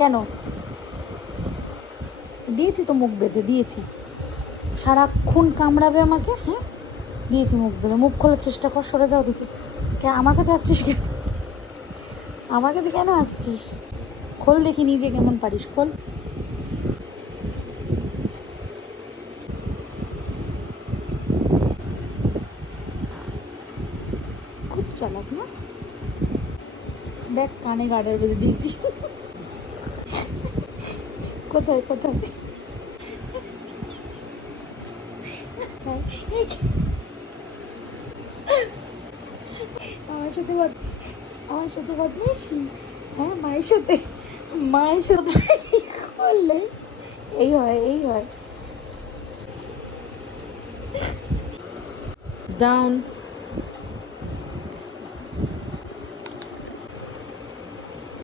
কেন দিয়েছি তো, মুখ বেঁধে দিয়েছি, সারাক্ষণ কামড়াবে আমাকে। হ্যাঁ দিয়েছি মুখ বেঁধে। মুখ খোলার চেষ্টা কর, সরে যাও দেখি। আমার কাছে আসছিস কেন? আমার কাছে কেন আসছিস? খোল দেখি নিজে কেমন পারিস, খোল। খুব চালাক না? দেখ কানে গার্ডার বেঁধে দিয়েছি। কোথায় কোথায়? আমার সাথে আমার সাথে বদমাইশি? হ্যাঁ মায়ের সাথে, মায়ের সাথে করলে এই হয়, এই হয়। ডাউন।